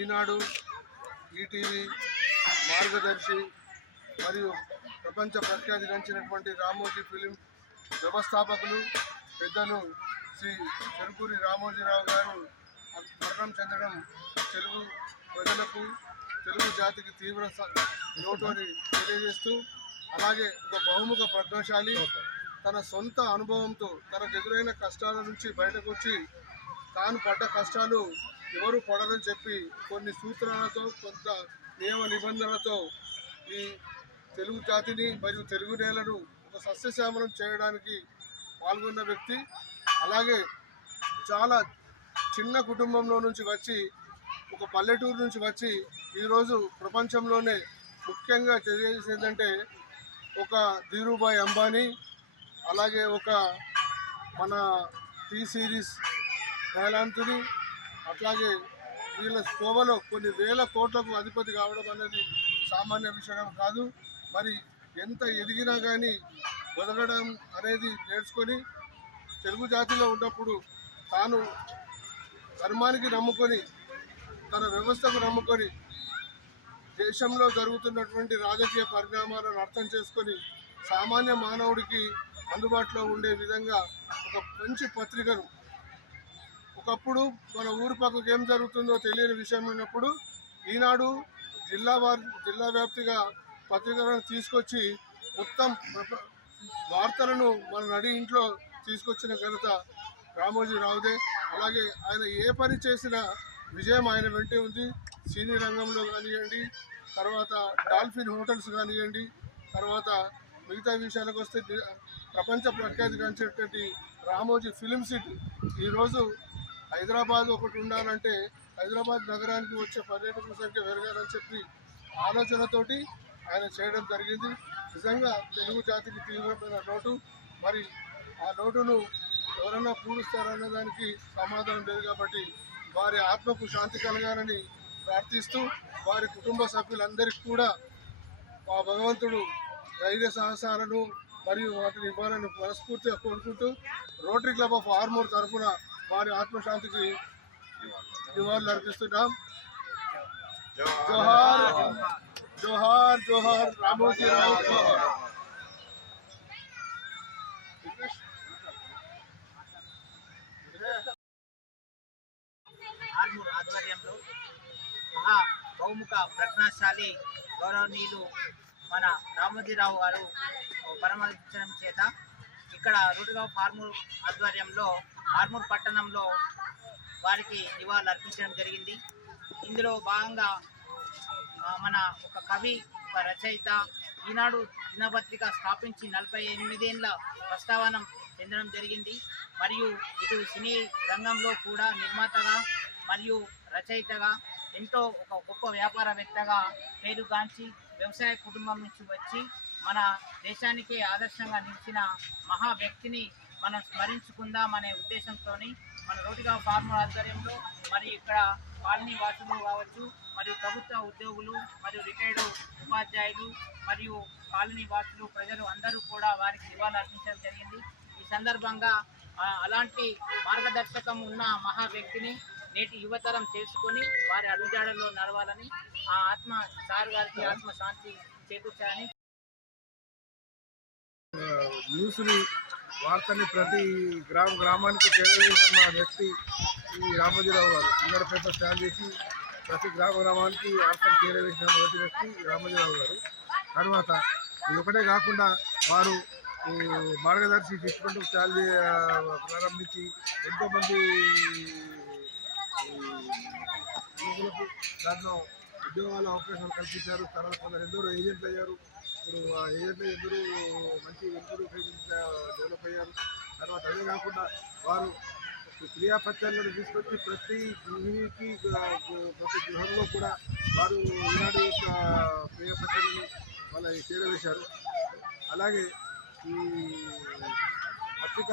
ఈనాడు, ETV, మార్గదర్శి మరియు ప్రపంచ ప్రఖ్యాతిగాంచినటువంటి Ramoji film వ్యవస్థాపకులు పెద్దలు శ్రీ చెరుకూరి రామోజీరావు గారు మరణం చెందడం తెలుగు ప్రజలకు, తెలుగు జాతికి తీవ్ర లోటు అని తెలియజేస్తూ, అలాగే ఒక బహుముఖ ప్రజ్ఞాశాలి తన సొంత అనుభవంతో తనకు ఎదురైన కష్టాల నుంచి బయటకు వచ్చి తాను పడ్డ కష్టాలు ఎవరు పడరని చెప్పి కొన్ని సూత్రాలతో, కొంత నియమ నిబంధనలతో ఈ తెలుగు జాతిని మరియు తెలుగు నేలను ఒక సస్యశ్యామలం చేయడానికి పాల్గొన్న వ్యక్తి. అలాగే చాలా చిన్న కుటుంబంలో నుంచి వచ్చి, ఒక పల్లెటూరు నుంచి వచ్చి ఈరోజు ప్రపంచంలోనే ముఖ్యంగా తెలియజేసేదంటే ఒక ధీరుభాయ్ అంబానీ, అలాగే ఒక మన టీ సిరీస్ వేలాంతుని, అట్లాగే వీళ్ళ కోవలో కొన్ని వేల కోట్లకు అధిపతి కావడం అనేది సామాన్య విషయం కాదు. మరి ఎంత ఎదిగినా కానీ బతకడం అనేది నేర్చుకొని తెలుగు జాతిలో ఉన్నప్పుడు తాను ధర్మానికి నమ్ముకొని, తన వ్యవస్థకు నమ్ముకొని, దేశంలో జరుగుతున్నటువంటి రాజకీయ పరిణామాలను అర్థం చేసుకొని సామాన్య మానవుడికి అందుబాటులో ఉండే విధంగా ఒక మంచి పత్రికను, ఒకప్పుడు మన ఊరి పక్కకు ఏం జరుగుతుందో తెలియని విషయం ఉన్నప్పుడు ఈనాడు జిల్లా వ్యాప్తిగా పత్రికలను తీసుకొచ్చి మొత్తం వార్తలను మన నడి ఇంట్లో తీసుకొచ్చిన ఘనత రామోజీరావుదే. అలాగే ఆయన ఏ పని చేసినా విజయం ఆయన వెంటే ఉంది. సినీ రంగంలో కానివ్వండి, తర్వాత డాల్ఫిన్ హోటల్స్ కానివ్వండి, తర్వాత మిగతా విషయాలకు వస్తే ప్రపంచ ప్రఖ్యాతిగాంచినటువంటి రామోజీ ఫిలిం సిటీ ఈరోజు హైదరాబాద్ ఒకటి ఉండాలంటే హైదరాబాద్ నగరానికి వచ్చే పర్యాటకుల సంఖ్య పెరగాలని చెప్పి ఆలోచనతోటి ఆయన చేయడం జరిగింది. నిజంగా తెలుగు జాతికి తీవ్రమైన లోటు. మరి ఆ లోటును ఎవరన్నా పూడుస్తారన్న దానికి సమాధానం లేదు. కాబట్టి వారి ఆత్మకు శాంతి కలగాలని ప్రార్థిస్తూ, వారి కుటుంబ సభ్యులందరికీ కూడా ఆ భగవంతుడు ధైర్య సాహసాలను మరియు వాటిని ఇవ్వాలని మనస్ఫూర్తిగా కోరుకుంటూ రోటరీ క్లబ్ ఆఫ్ ఆర్మూర్ తరఫున వారి ఆత్మశాంతికి నివాళులు అర్పిస్తున్నాం. జోహార్ జోహార్ జోహార్ రామోజీరావు జోహార్. ఆర్మూర్ ఆధ్వర్యంలో మహా బహుముఖ ప్రజ్ఞాశాలి గౌరవనీయులు మన రామోజీరావు గారు పరమర్శించడం చేత ఇక్కడ రోటరీ ఆఫ్ ఆర్మూర్ ఆధ్వర్యంలో ఆర్మూర్ పట్టణంలో వారికి నివాళులు అర్పించడం జరిగింది. ఇందులో భాగంగా మన ఒక కవి, ఒక రచయిత, ఈనాడు దినపత్రిక స్థాపించి 48 ఏళ్ళ ప్రస్తావన చెందడం జరిగింది. మరియు ఇటు సినీ రంగంలో కూడా నిర్మాతగా మరియు రచయితగా ఎంతో ఒక గొప్ప వ్యాపారవేత్తగా పేరుగాంచి వ్యవసాయ కుటుంబం నుంచి వచ్చి మన దేశానికే ఆదర్శంగా నిలిచిన మహా వ్యక్తిని మనం స్మరించుకుందాం అనే ఉద్దేశంతో మన రోటరీ ఆఫ్ ఆర్మూర్ ఆధ్వర్యంలో మరియు ఇక్కడ కాలనీ వాసులు కావచ్చు, మరియు ప్రభుత్వ ఉద్యోగులు మరియు రిటైర్డ్ ఉపాధ్యాయులు మరియు కాలనీ వాసులు ప్రజలు అందరూ కూడా వారికి నివాళులు అర్పించడం జరిగింది. ఈ సందర్భంగా అలాంటి మార్గదర్శకం ఉన్న మహా వ్యక్తిని నేటి యువతరం చేసుకొని వారి అడుగుజాడల్లో నడవాలని, ఆ ఆత్మ సార్ గారికి ఆత్మ శాంతి చేకూర్చాలని. న్యూస్ని వార్తని ప్రతి గ్రామానికి చేరవేసిన వ్యక్తి ఈ రామోజీరావు గారు. అందరి పేపర్ స్టాండ్ చేసి ప్రతి గ్రామానికి వార్తను చేరవేసిన మొదటి వ్యక్తి రామోజీరావు గారు. తర్వాత ఇది ఒకటే కాకుండా వారు మార్గదర్శి తీసుకుంటూ ప్రారంభించి ఎంతోమంది యువకులకు దాంట్లో ఉద్యోగాల అవకాశాలు కల్పించారు. తర్వాత కొందరు ఎందరో ఏజెంట్లు అయ్యారు. ఇప్పుడు ఆ ఏజెంట్లు ఎందరూ మంచి డెవలప్ అయ్యారు. తర్వాత అదే కాకుండా వారు క్రియాపత్యాలను తీసుకొచ్చి ప్రతి గృహిణికి, ప్రతి గృహంలో కూడా వారు ఈనాడు యొక్క క్రియాపత్యాలను వాళ్ళ చేరవేశారు. అలాగే ఈ పత్రిక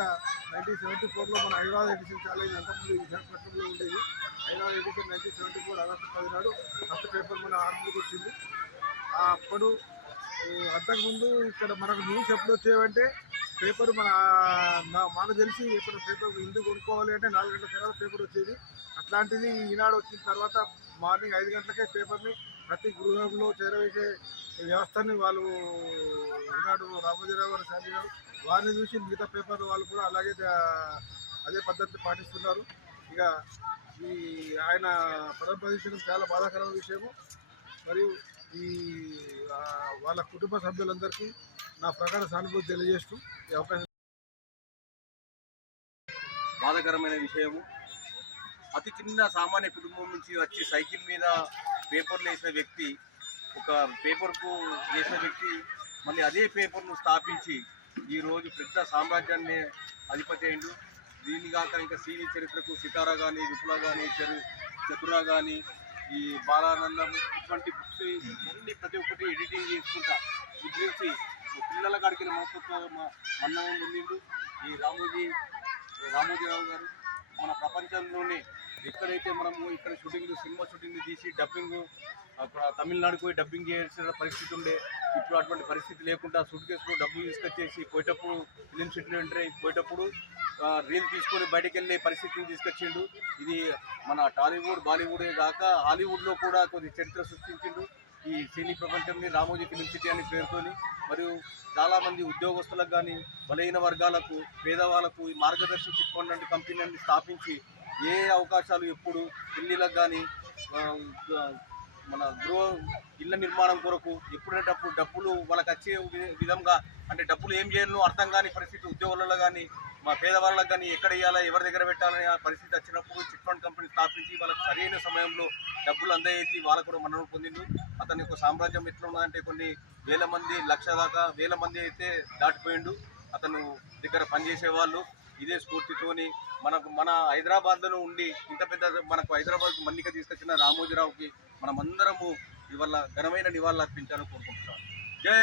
1974లో మన హైదరాబాద్ ఎడిషన్ చాలా అంతకుముందు విశాఖపట్నంలో ఉండేది. హైదరాబాద్ ఎడిషన్ 1974 ఆగస్టు 10 నాడు ఫస్ట్ పేపర్ మన ఆర్మూర్కి వచ్చింది. అప్పుడు అంతకుముందు ఇక్కడ మనకు న్యూస్ ఎప్పుడు వచ్చేవంటే పేపర్ మనకు తెలిసి ఇప్పుడు పేపర్ ఇంటికి కొనుక్కోవాలి అంటే 4 గంటల తర్వాత పేపర్ వచ్చేది. అట్లాంటిది ఈనాడు వచ్చిన తర్వాత మార్నింగ్ 5 గంటలకే పేపర్ని ప్రతి గృహంలో చేరవేసే వ్యవస్థని వాళ్ళు ఈనాడు రామోజీరావు గారు సాధించారు. వారిని చూసి మిగతా పేపర్ వాళ్ళు కూడా అలాగే అదే పద్ధతిని పాటిస్తున్నారు. ఇక ఈ ఆయన పరమపదించడం చాలా బాధాకరమైన విషయము. మరియు ఈ వాళ్ళ కుటుంబ సభ్యులందరికీ నా ప్రకార సానుభూతి తెలియజేస్తూ ఈ అవకాశం. బాధాకరమైన విషయము. అతి చిన్న సామాన్య కుటుంబం నుంచి వచ్చి సైకిల్ మీద పేపర్లు వేసిన వ్యక్తి, ఒక పేపర్కు వేసిన వ్యక్తి మళ్ళీ అదే పేపర్ను స్థాపించి ఈరోజు పెద్ద సామ్రాజ్యాన్ని అధిపతి అయిండు. దీన్ని కాక ఇంకా సీని చరిత్రకు సితారా కానీ, విపుల కానీ, చతురా కానీ, ఈ బాలానందం ఇటువంటి బుక్స్ అన్ని ప్రతి ఒక్కటి ఎడిటింగ్ చేసుకుంటా ముద్రించి పిల్లల కాడికి మన్ననం పొందిండు ఈ రామోజీరావు గారు. మన ప్రపంచంలోనే ఎక్కడైతే మనము ఇక్కడ సినిమా షూటింగ్ తీసి డబ్బింగ్ తమిళనాడుకు పోయి డబ్బింగ్ చేయాల్సిన పరిస్థితి ఉండే, ఇప్పుడు అటువంటి పరిస్థితి లేకుండా సూట్ కేసులో డబ్బులు తీసుకొచ్చేసి పోయేటప్పుడు ఫిలిం సిటీలో ఎంటర్ అయి పోయేటప్పుడు రీల్ తీసుకొని బయటకు వెళ్ళే పరిస్థితిని తీసుకొచ్చిండు. ఇది మన టాలీవుడ్ బాలీవుడే కాక హాలీవుడ్లో కూడా కొద్ది చరిత్ర సృష్టించిండు ఈ సినీ ప్రపంచంని రామోజీ ఫిలిం సిటీ అని పేరుతోని. మరియు చాలామంది ఉద్యోగస్తులకు కానీ, బలహీన వర్గాలకు, పేదవాళ్ళకు ఈ మార్గదర్శి చిట్ ఫండ్ లాంటి కంపెనీని స్థాపించి ఏ అవకాశాలు ఎప్పుడు పెళ్ళిళ్ళకు కానీ, మన ఇళ్ళ నిర్మాణం కొరకు ఎప్పుడేటప్పుడు డబ్బులు వాళ్ళకి వచ్చే విధంగా, అంటే డబ్బులు ఏం చేయాలో అర్థం కాని పరిస్థితి ఉద్యోగులలో కానీ, మా పేదవాళ్ళకి కానీ ఎక్కడ ఇవ్వాలా, ఎవరి దగ్గర పెట్టాలని ఆ పరిస్థితి వచ్చినప్పుడు చిట్ ఫండ్ కంపెనీ స్థాపించి వాళ్ళకి సరైన సమయంలో డబ్బులు అందజేసి వాళ్ళకు కూడా మన్నన పొందిండు. అతని యొక్క సామ్రాజ్యం ఎట్లా ఉన్నదంటే కొన్ని వేల మంది, లక్ష దాకా వేల మంది అయితే దాటిపోయిండు అతను దగ్గర పనిచేసే వాళ్ళు. ఇదే స్ఫూర్తితోని మన హైదరాబాద్లో ఉండి ఇంత పెద్ద మనకు హైదరాబాద్కు మన్నిక తీసుకొచ్చిన రామోజీరావుకి మనమందరము ఇవాళ ఘనమైన నివాళులు అర్పించాలని కోరుకుంటున్నాను. జై